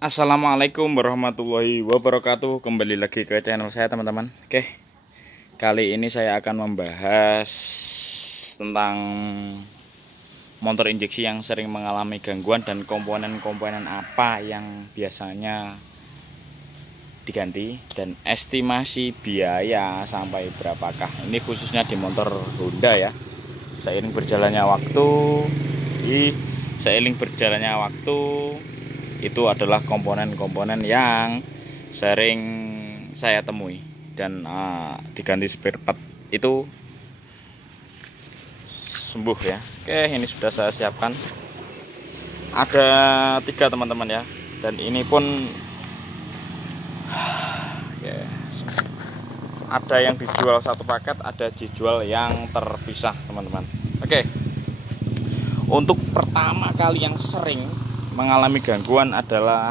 Assalamualaikum warahmatullahi wabarakatuh. Kembali lagi ke channel saya teman-teman. Oke, kali ini saya akan membahas tentang motor injeksi yang sering mengalami gangguan dan komponen-komponen apa yang biasanya diganti dan estimasi biaya sampai berapakah. Ini khususnya di motor Honda ya. Seiring berjalannya waktu itu adalah komponen-komponen yang sering saya temui dan diganti spare part itu sembuh ya. Oke, ini sudah saya siapkan, ada 3 teman-teman ya, dan ini pun ya, ada yang dijual satu paket, ada dijual yang terpisah teman-teman. Oke, untuk pertama kali yang sering mengalami gangguan adalah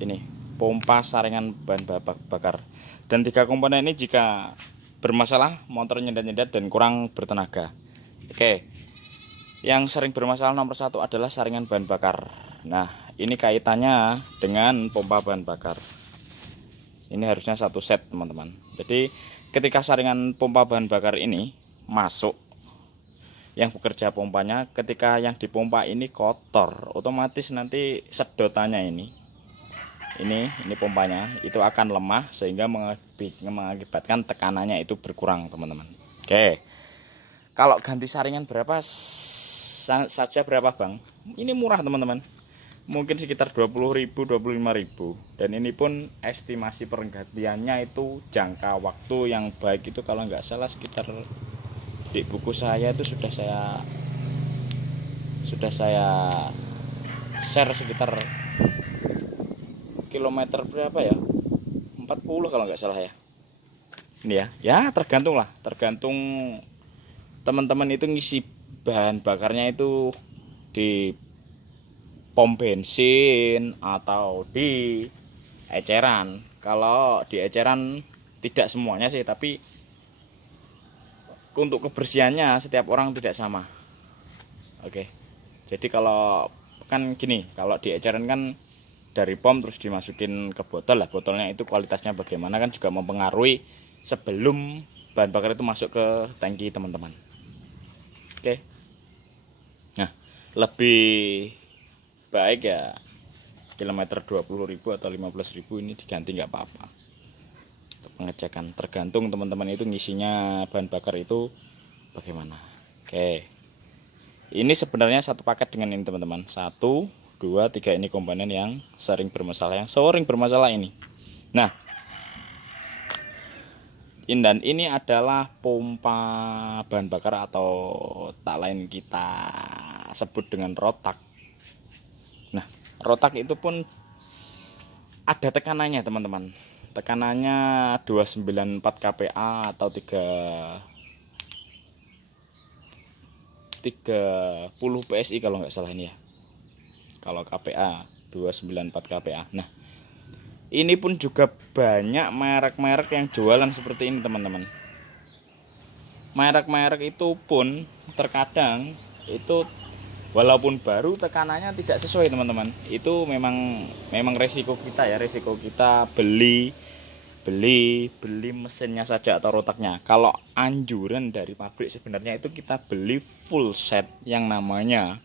ini, pompa saringan bahan bakar. Dan 3 komponen ini jika bermasalah, motor nyedat-nyedat dan kurang bertenaga. Oke, yang sering bermasalah nomor 1 adalah saringan bahan bakar. Nah, ini kaitannya dengan pompa bahan bakar. Ini harusnya satu set teman-teman. Jadi ketika saringan pompa bahan bakar ini masuk, yang bekerja pompanya, ketika yang dipompa ini kotor, otomatis nanti sedotannya ini pompanya itu akan lemah sehingga mengakibatkan tekanannya itu berkurang teman-teman. Oke, kalau ganti saringan berapa saja berapa bang? Ini murah teman-teman, mungkin sekitar 20.000 25.000, dan ini pun estimasi pergantiannya itu jangka waktu yang baik itu kalau nggak salah sekitar, di buku saya itu sudah saya share sekitar kilometer berapa ya, 40 kalau nggak salah ya. Ini ya tergantung teman-teman itu ngisi bahan bakarnya itu di pom bensin atau di eceran. Kalau di eceran tidak semuanya sih, tapi untuk kebersihannya setiap orang tidak sama. Oke, jadi kalau kan gini, kalau di eceran kan dari pom terus dimasukin ke botol lah, botolnya itu kualitasnya bagaimana kan juga mempengaruhi sebelum bahan bakar itu masuk ke tangki teman-teman. Oke, nah lebih baik ya kilometer 20.000 atau 15.000 ini diganti nggak apa-apa. Pengecekan tergantung teman-teman itu ngisinya bahan bakar itu bagaimana. Oke, ini sebenarnya satu paket dengan ini teman-teman, 1, 2, 3 ini komponen yang sering bermasalah ini. Nah, dan ini adalah pompa bahan bakar atau tak lain kita sebut dengan rotak. Nah, rotak itu pun ada tekanannya teman-teman. Tekanannya 294 kPa atau 30 PSI kalau nggak salah ini ya. Kalau kPa 294 kPa. Nah, ini pun juga banyak merek-merek yang jualan seperti ini teman-teman. Merek-merek itu pun terkadang itu walaupun baru tekanannya tidak sesuai teman-teman. Itu memang resiko kita ya, resiko kita beli mesinnya saja atau rotaknya. Kalau anjuran dari pabrik sebenarnya itu kita beli full set yang namanya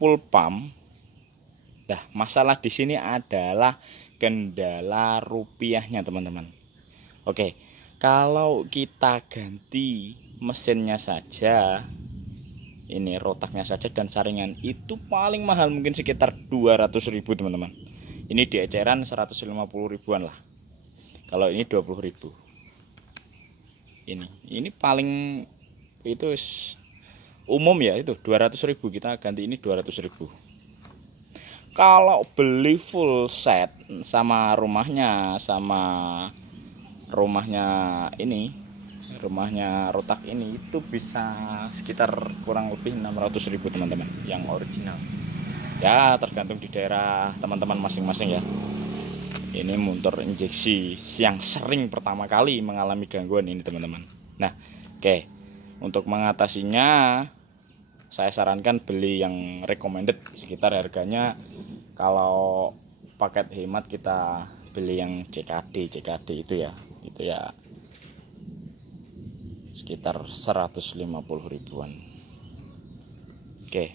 full pump. Nah, masalah di sini adalah kendala rupiahnya teman-teman. Oke, kalau kita ganti mesinnya saja, ini rotaknya saja dan saringan, itu paling mahal mungkin sekitar 200.000 teman-teman. Ini di eceran 150 ribuan lah. Kalau ini 20.000. Ini paling itu umum ya, itu 200.000, kita ganti ini 200.000. Kalau beli full set sama rumahnya rumahnya rotak ini itu bisa sekitar kurang lebih 600.000 teman-teman yang original. Ya tergantung di daerah teman-teman masing-masing ya. Ini motor injeksi yang sering pertama kali mengalami gangguan ini teman-teman. Nah, oke, untuk mengatasinya saya sarankan beli yang recommended, sekitar harganya kalau paket hemat kita beli yang CKD itu ya sekitar 150 ribuan. Oke,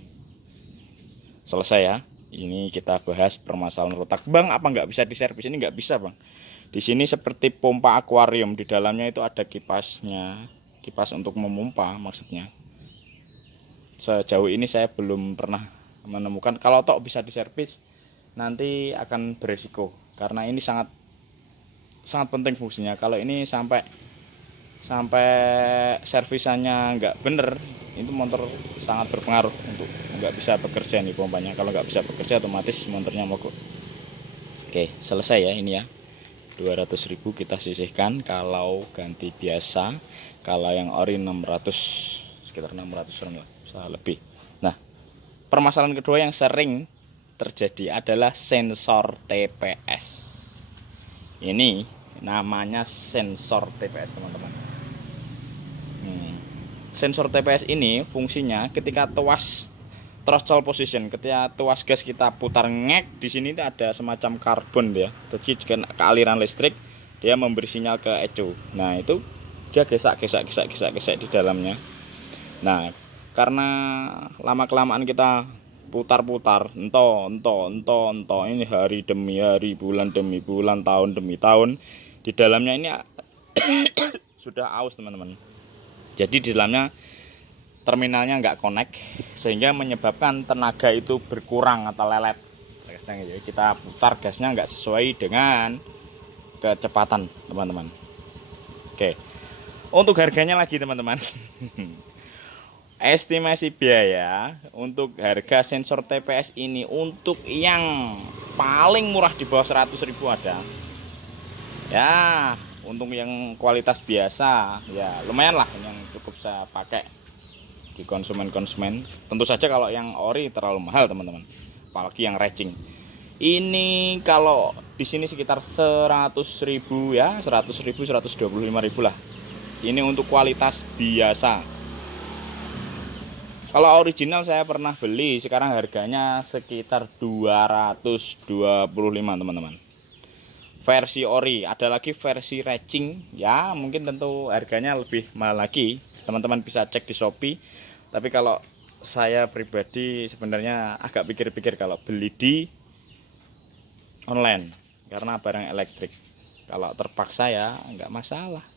selesai ya. Ini kita bahas permasalahan retak. Bang, apa nggak bisa diservis? Ini nggak bisa, Bang. Di sini seperti pompa akuarium, di dalamnya itu ada kipasnya, kipas untuk memompa maksudnya. Sejauh ini saya belum pernah menemukan. Kalau tok bisa diservis, nanti akan beresiko karena ini sangat penting fungsinya. Kalau ini sampai servisannya nggak bener, itu motor sangat berpengaruh untuk nggak bisa bekerja nih pompanya. Kalau nggak bisa bekerja otomatis motornya mogok. Oke, selesai ya ini ya. 200.000 kita sisihkan kalau ganti biasa. Kalau yang ori 600, sekitar 600 lebih. Nah, permasalahan kedua yang sering terjadi adalah sensor TPS. Ini namanya sensor TPS, teman-teman. Sensor TPS ini fungsinya ketika tuas throttle position, ketika tuas gas kita putar ngek, di sini ada semacam karbon ya. Jadi dengan kealiran listrik dia memberi sinyal ke ECU. Nah, itu dia gesak di dalamnya. Nah, karena lama kelamaan kita putar-putar ento ini hari demi hari, bulan demi bulan, tahun demi tahun, di dalamnya ini sudah aus, teman-teman. Jadi di dalamnya terminalnya nggak connect sehingga menyebabkan tenaga itu berkurang atau lelet. Jadi kita putar gasnya nggak sesuai dengan kecepatan, teman-teman. Oke, untuk harganya lagi, teman-teman. Estimasi biaya untuk harga sensor TPS ini untuk yang paling murah di bawah 100.000 ada. Ya, untuk yang kualitas biasa ya lumayan lah, yang cukup saya pakai di konsumen. Tentu saja kalau yang ori terlalu mahal, teman-teman. Apalagi yang racing. Ini kalau di sini sekitar 100.000 ya, 100.000, 125.000 lah. Ini untuk kualitas biasa. Kalau original saya pernah beli, sekarang harganya sekitar 225, teman-teman. Versi ori, ada lagi versi racing, ya mungkin tentu harganya lebih mahal lagi. Teman-teman bisa cek di Shopee. Tapi kalau saya pribadi sebenarnya agak pikir-pikir kalau beli di online, karena barang elektrik. Kalau terpaksa ya nggak masalah.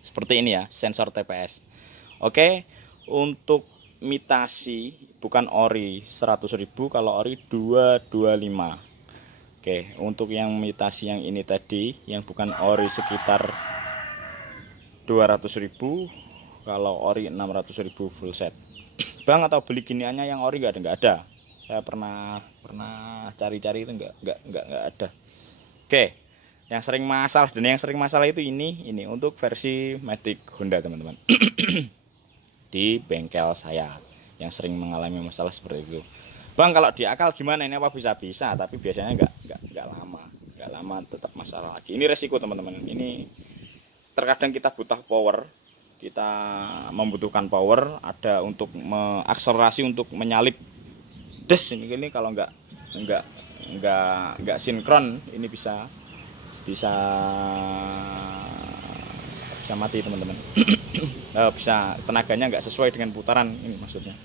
Seperti ini ya, sensor TPS. Oke. Untuk mitasi bukan ori 100.000, kalau ori 225. Oke, untuk yang mitasi yang ini tadi, yang bukan ori sekitar 200.000, kalau ori 600.000 full set. Bang, atau beli giniannya yang ori nggak ada. Saya pernah cari-cari itu nggak ada. Oke, yang sering masalah itu ini untuk versi Matic Honda, teman-teman. Di bengkel saya yang sering mengalami masalah seperti itu. Bang, kalau diakal gimana? Ini apa bisa, tapi biasanya nggak lama tetap masalah lagi. Ini resiko, teman-teman. Ini terkadang kita butuh power, kita membutuhkan power, ada untuk mengakselerasi, untuk menyalip ini kalau nggak sinkron, ini bisa mati, teman-teman. Bisa tenaganya nggak sesuai dengan putaran ini maksudnya.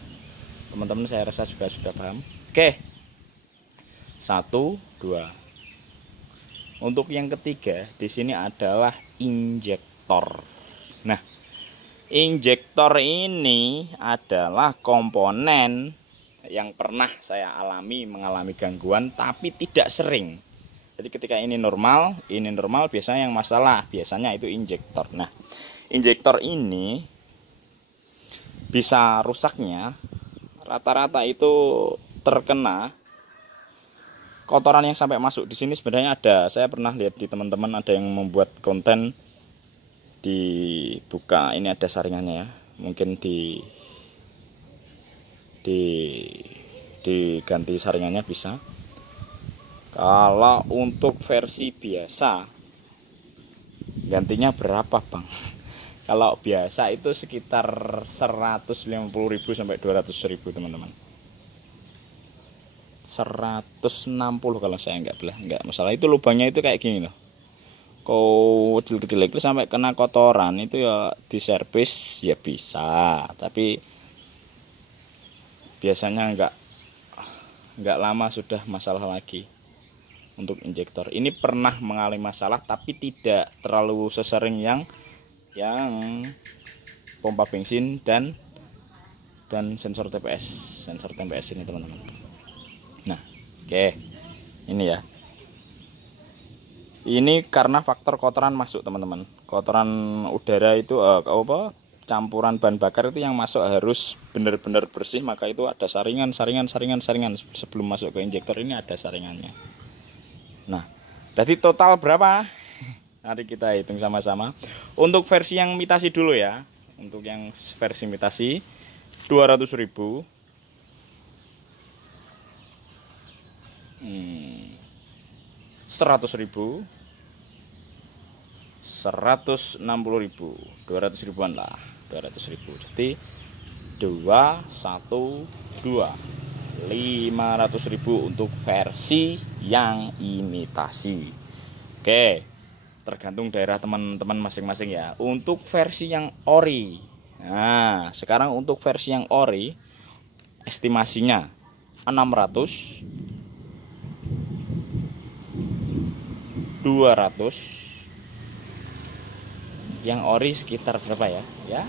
Teman-teman saya rasa juga sudah paham. Oke, 1, 2. Untuk yang ketiga di sini adalah injektor. Nah, injektor ini adalah komponen yang pernah saya mengalami gangguan tapi tidak sering. Jadi ketika ini normal biasanya yang masalah biasanya itu injektor. Nah, injektor ini bisa rusaknya rata-rata itu terkena kotoran yang sampai masuk di sini. Sebenarnya saya pernah lihat di teman-teman ada yang membuat konten dibuka, ini ada saringannya ya, mungkin diganti saringannya bisa. Kalau untuk versi biasa gantinya berapa, Bang? Kalau biasa itu sekitar 150.000 sampai 200.000 teman-teman. 160 kalau saya nggak masalah. Itu lubangnya itu kayak gini loh, kau kecil-kecil itu sampai kena kotoran itu ya diservis ya bisa, tapi biasanya nggak lama sudah masalah lagi. Untuk injektor ini pernah mengalami masalah tapi tidak terlalu sesering yang pompa bensin dan sensor TPS ini teman-teman. Nah, oke. Ini ya. Ini karena faktor kotoran masuk teman-teman. Kotoran udara itu campuran bahan bakar itu yang masuk harus benar-benar bersih, maka itu ada saringan sebelum masuk ke injektor ini ada saringannya. Nah, jadi total berapa? Mari kita hitung sama-sama. Untuk versi yang imitasi dulu ya. Untuk yang versi imitasi 200.000. 100.000, 160.000, 200.000-an lah, 200.000. Jadi 500.000 untuk versi yang imitasi. Oke, tergantung daerah teman-teman masing-masing ya. Untuk versi yang ori, nah sekarang untuk versi yang ori estimasinya 600, 200. Yang ori sekitar berapa ya? Ya,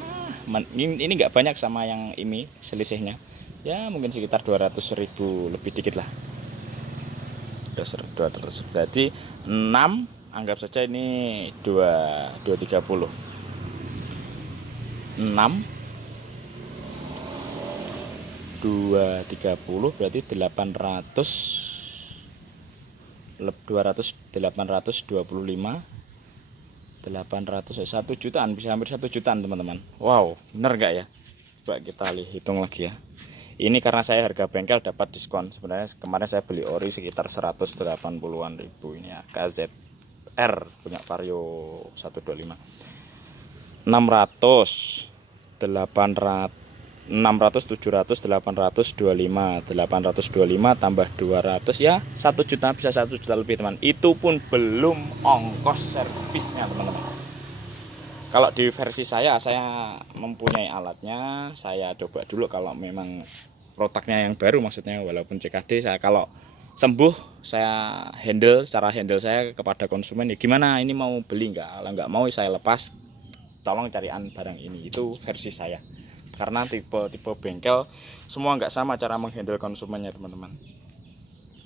ini nggak banyak sama yang ini selisihnya. Ya mungkin sekitar 200.000 lebih dikit lah. 200 berarti 6, anggap saja ini 230. 6 230 berarti 825 1 jutaan, bisa hampir 1 jutaan teman-teman. Wow, bener nggak ya? Coba kita hitung lagi ya. Ini karena saya harga bengkel dapat diskon. Sebenarnya kemarin saya beli ori sekitar 180-an ribu. Ini ya KZR punya Vario 125. 600 700 825 tambah 200 ya 1 juta, bisa 1 juta lebih teman. Itu pun belum ongkos servisnya teman-teman. Kalau di versi saya mempunyai alatnya, saya coba dulu kalau memang rotaknya yang baru, maksudnya walaupun CKD, saya kalau sembuh saya cara handle saya kepada konsumen ya gimana, ini mau beli nggak, kalau nggak mau saya lepas, tolong carian barang ini. Itu versi saya, karena tipe bengkel semua nggak sama cara menghandle konsumennya teman-teman.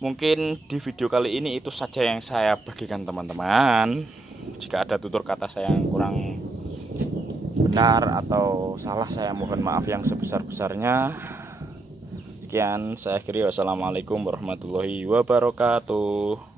Mungkin di video kali ini itu saja yang saya bagikan teman-teman. Jika ada tutur kata saya yang kurang benar atau salah, saya mohon maaf yang sebesar-besarnya. Sekian saya akhiri, wassalamualaikum warahmatullahi wabarakatuh.